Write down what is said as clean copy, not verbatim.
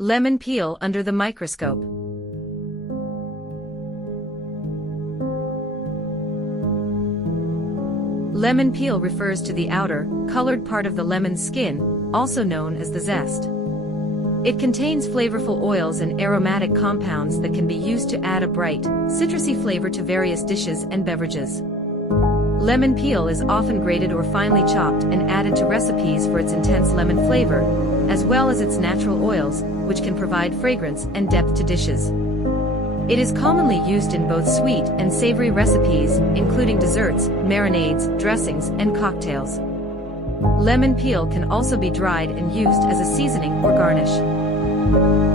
Lemon peel under the microscope. Lemon peel refers to the outer, colored part of the lemon's skin, also known as the zest. It contains flavorful oils and aromatic compounds that can be used to add a bright, citrusy flavor to various dishes and beverages. Lemon peel is often grated or finely chopped and added to recipes for its intense lemon flavor, as well as its natural oils, which can provide fragrance and depth to dishes. It is commonly used in both sweet and savory recipes, including desserts, marinades, dressings, and cocktails. Lemon peel can also be dried and used as a seasoning or garnish.